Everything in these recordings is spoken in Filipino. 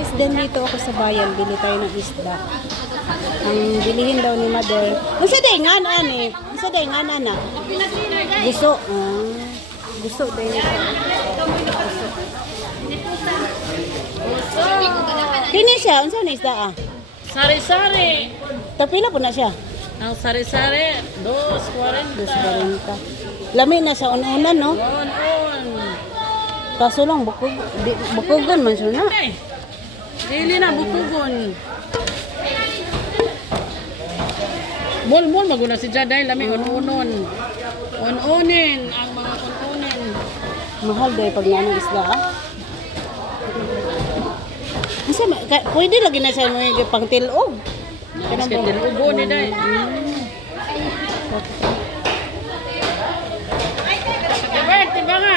Guys, din dito ako sa bayan, bili tayo ng isda. Ang bilihin daw ni mother. Gusto day nga na ni. Gusto day nga na na. Gusto. Ah, gusto niya. Kini siya, unsa na isda ah? Sari-sari. Tapila po na siya. Ang sari-sari, 2.40. Dos barenta. Lami na sa ununan no. On-on. Kaso lang bukog bukogan man siya na. Ay, dili na bukugon. Bol-bol maguna si Jaday, lami on-onon. On-onin, ang mga on-onin. Mahal day pag nanong isda ah. Kasi pwede lagi na siya may pang tilog. Mas ka tinugo ni Day. Diba, diba nga?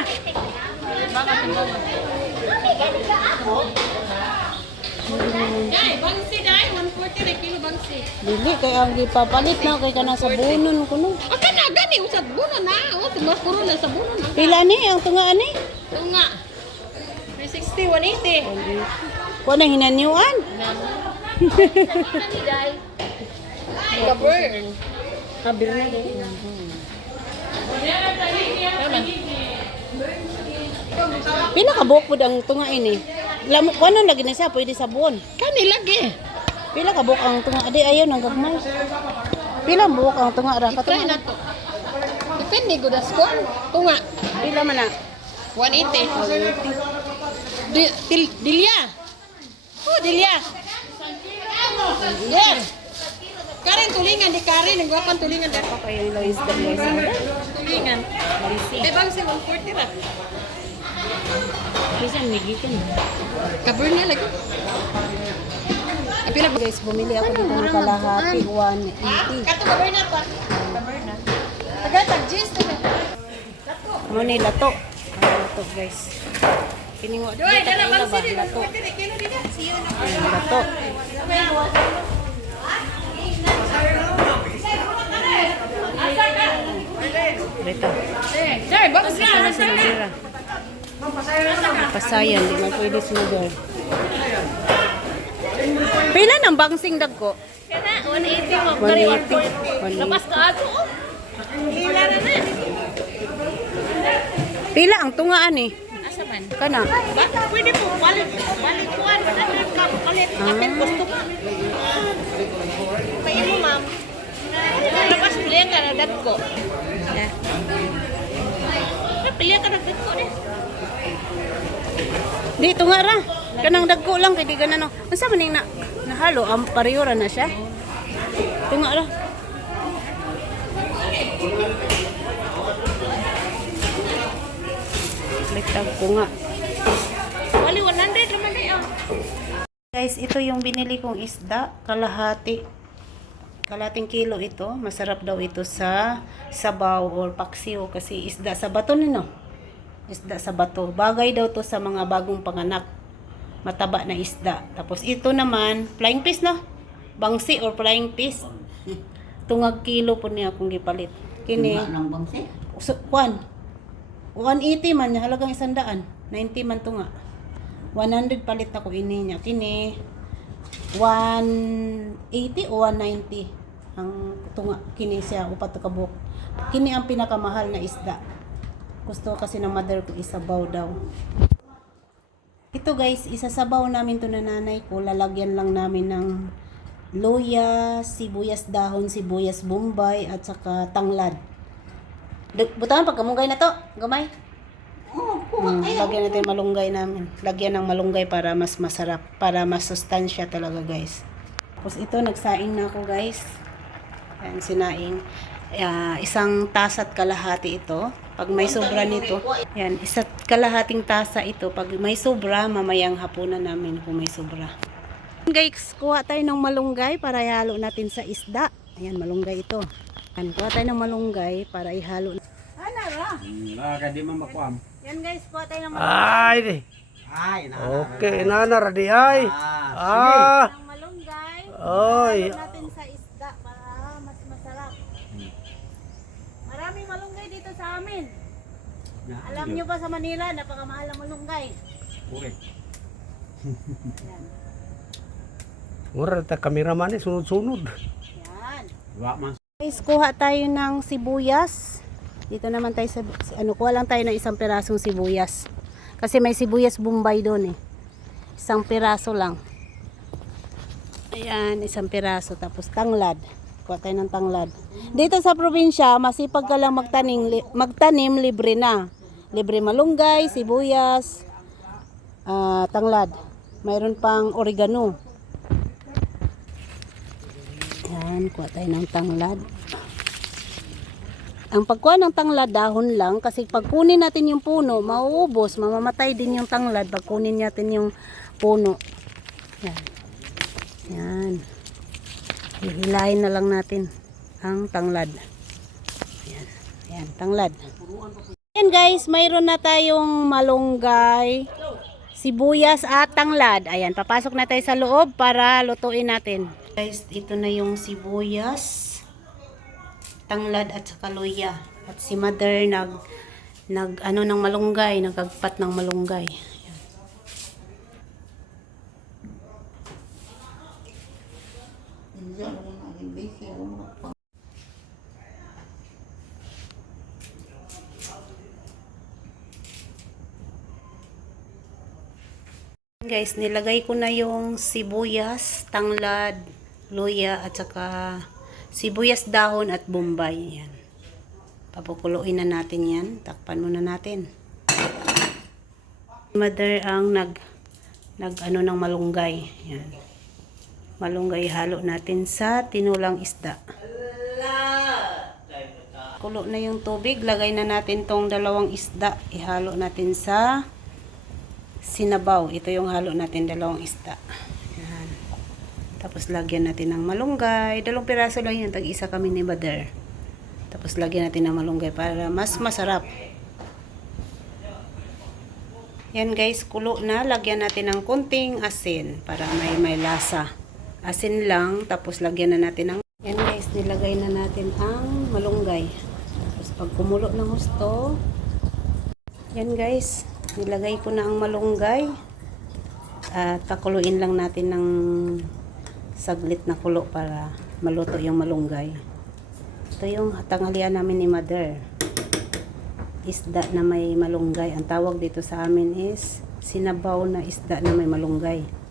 Day, bangsi day, 140 na kilo bangsi. Dili kay ang gipapalit na kay kana sa bunon ko no. Aka na gani usad buno na, o tumakuro na sa buno na. Pila ni ang tunga ani? Ito nga. 360, 180. Kuha na hinanyuan. Gaburn. Kabir na day. Pila ka buok pud ang tunga ini? Lam kuno lagi na siya pwede sa buon. Kani lagi. Pila ka buok ang tunga? Adi ayaw nang gagmay. Pila buok ang tunga ra Try katunga. na to. Depende ko das ko. Ito nga. Pila man na? 180. Di, til, dilya. Oh, dilya. Yeah. Karin tulingan di Karin, ang gwapan tulingan di. Ako yung Lois the Lois. Tulingan. Marisi. May bang si 140 ra. Bisan migitin. Cover na lagi. Apila ba? Guys, bumili ako dito ng kalahati 180. Kato cover na pa. Cover na. Tagal tag gist na. Ano ni lato? Lato guys? Kiningo Joy, dala ba? Lato. 140 kilo din. Siyo na. Ayan, lato. Dito. Sir, bakit Nadira. Pasayan, di man pwede sumugol. Pila ng bangsing dagko? Kana 180 mo 180. Lapas ka ato. oh. Hila na na. Pila ang tungaan eh. Asa man? Kana. Pwede po balik balik kuan palit ka palit kapit gusto ko. May mo ma'am. Lapas pilihan ka na ko. Yeah. Pilihan ka na ko ni. Di, tunga ra. Kanang dagko lang, kay di ganun. Ang sa maning na, nahalo, ang pareho ra na siya. Tunga ra. Litag ko nga. Wali 100 naman ah. Guys, ito yung binili kong isda, kalahati. Kalating kilo ito. Masarap daw ito sa sabaw or paksiw kasi isda sa bato nino. Isda sa bato. Bagay daw to sa mga bagong panganak. Mataba na isda. Tapos ito naman, flying fish no? Bangsi or flying fish. Tungag kilo po niya akong gipalit. Kini. ng bangsi? So, kwan. 180 man, halagang isandaan. 90 man to nga. 100 palit ako ini niya. Kini, 180 o 190 ang tunga kini siya upat ka buhok. Kini ang pinakamahal na isda. Gusto kasi ng mother ko isabaw daw. Ito guys, isasabaw namin to na nanay ko. Lalagyan lang namin ng loya, sibuyas dahon, sibuyas bombay, at saka tanglad. Butangan pag kamunggay na to. Gamay. Oo, Hmm, lagyan natin malunggay namin. Lagyan ng malunggay para mas masarap. Para mas sustansya talaga guys. Tapos ito, nagsaing na ako guys. Ayan, sinaing. Ah, isang tasa't kalahati ito. Pag may sobra nito. Yan, isa't kalahating tasa ito. Pag may sobra, mamayang hapunan namin kung may sobra. Guys, kuha tayo ng malunggay para ihalo natin sa isda. Ayan, malunggay ito. Ayan, kuha tayo ng malunggay para ihalo. Ano ra? Wala ka di man makuam. Yan guys, kuha tayo ng Ay, di. Ay, na. Okay, nana radi ay. Ah, Ah, ng malunggay. oy. Ihalo natin sa isda para mas masarap. Maraming malunggay dito sa amin. Na, Alam nyo ba sa Manila, napakamahal ang malunggay. Correct. Mura ta kameraman eh, sunod-sunod. Yan. Wa man. Guys, kuha tayo ng sibuyas. Dito naman tayo sa, ano, kuha lang tayo ng isang pirasong sibuyas. Kasi may sibuyas bombay doon eh. Isang piraso lang. Ayan, isang piraso. Tapos tanglad. Kuha ng tanglad. Dito sa probinsya, masipag ka lang magtanim, li- magtanim libre na. Libre malunggay, sibuyas, ah, tanglad. Mayroon pang oregano. Yan, kuha tayo ng tanglad. Ang pagkuha ng tanglad, dahon lang. Kasi pag kunin natin yung puno, mauubos, mamamatay din yung tanglad pag kunin natin yung puno. Yan. Yan. Hihilahin na lang natin ang tanglad. Yan. Yan, tanglad. Yan guys, mayroon na tayong malunggay, sibuyas at tanglad. Ayan, papasok na tayo sa loob para lutuin natin. Guys, ito na yung sibuyas, tanglad at saka luya. At si mother nag nag ano ng malunggay, nagagpat ng malunggay. Guys, nilagay ko na yung sibuyas, tanglad, luya at saka sibuyas dahon at bombay. Yan. Papukuluin na natin yan. Takpan muna natin. Mother ang nag nag ano ng malunggay. Yan. Malunggay halo natin sa tinulang isda. Kulo na yung tubig. Lagay na natin tong dalawang isda. Ihalo natin sa sinabaw. Ito yung halo natin, dalawang isda. Yan. Tapos lagyan natin ng malunggay. Dalawang piraso lang yan. Tag-isa kami ni Bader. Tapos lagyan natin ng malunggay para mas masarap. Yan guys, kulo na. Lagyan natin ng kunting asin para may may lasa. Asin lang. Tapos lagyan na natin ng... Yan guys, nilagay na natin ang malunggay. Tapos pag kumulo ng husto, yan guys, nilagay ko na ang malunggay. At pakuluin lang natin ng saglit na kulo para maluto yung malunggay. Ito yung tanghalian namin ni Mother. Isda na may malunggay. Ang tawag dito sa amin is sinabaw na isda na may malunggay.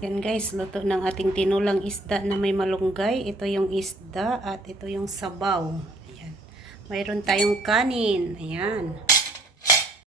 Yan guys, luto ng ating tinulang isda na may malunggay. Ito yung isda at ito yung sabaw. Ayan. Mayroon tayong kanin. Ayan.